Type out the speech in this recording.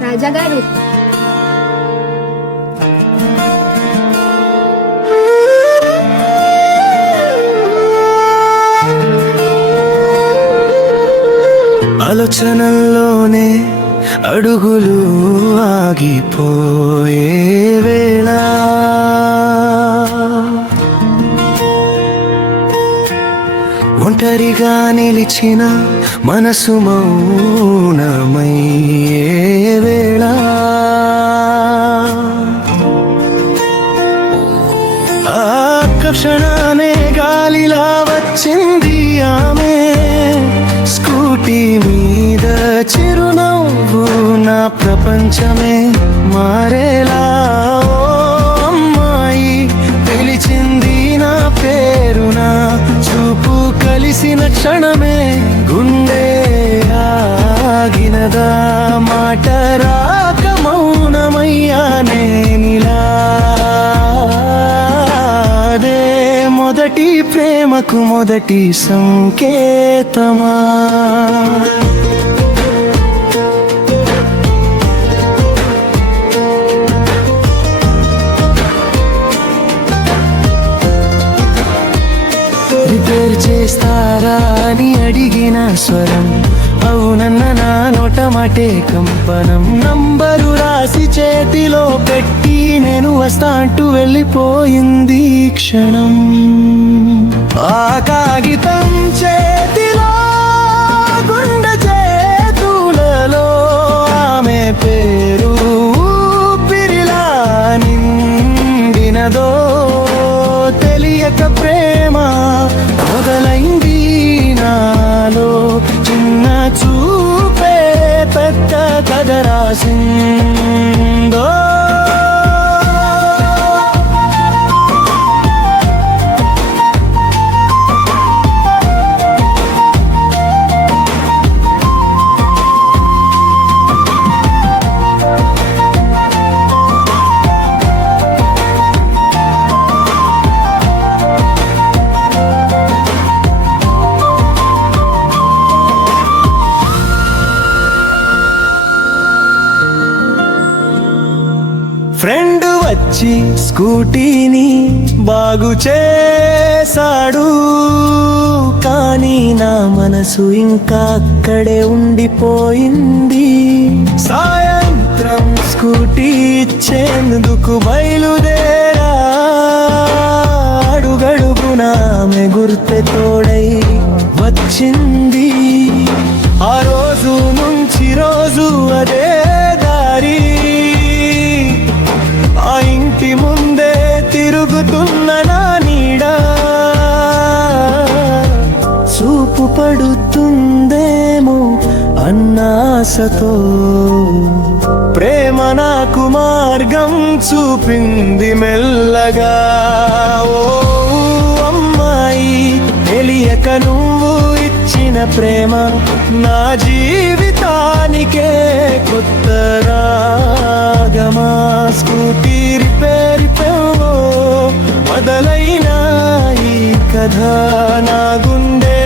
రాజా గారు, ఆలోచనల్లోనే అడుగులు ఆగిపోయే వేళ ఒంటరిగా నిలిచిన మనసు మౌనమయ్యే వేళ ఆకర్షణనే గాలిలా వచ్చింది ఆమె స్కూటీ మీద చిరునవ్వు నా ప్రపంచమే మారేలా ఓ అమ్మాయి పిలిచింది నా పేరున చూపు కలిసిన క్షణమే గుండె ఆగినదా మాట రాక మౌనమయ్యా నేనిలా అదే మొదటి ప్రేమకు మొదటి సంకేతమా రిపేర్ చేస్తారా అని అడిగిన స్వరం అవునన్న నా నోట మాటే కంపనం నంబరు రాసి చేతిలో పెట్టి నేను వస్తా అంటూ వెళ్ళిపోయింది క్షణం ఆ కాగితం చేతిలో గుండె చేతులలో ఆమె పేరు ఊపిరిలా నిండినదో తెలియక ప్రేమ మొదలైంది నాలో చిన్న చూపే పెద్ద కథ రాసిందో ఫ్రెండ్ వచ్చి స్కూటీని బాగు చేశాడు కానీ నా మనసు ఇంకా అక్కడే ఉండిపోయింది సాయంత్రం స్కూటీ ఇచ్చేందుకు బయలుదేరా అడుగడుగున ఆమె గుర్తె తోడై వచ్చింది ఆ రోజు నుంచి రోజు అదే దారి ఆ ఇంటి ముందే తిరుగుతున్న నా నీడ చూపు పడుతుందేమో అన్న ఆశతో ప్రేమ నాకు మార్గం చూపింది మెల్లగా ఓ అమ్మాయి తెలియక నువ్వు ఇచ్చిన ప్రేమ నా జీవితానికే కొత్త రాగమా స్కూటీ రిపేర్ మొదలైన ఈ కథ నా గుండె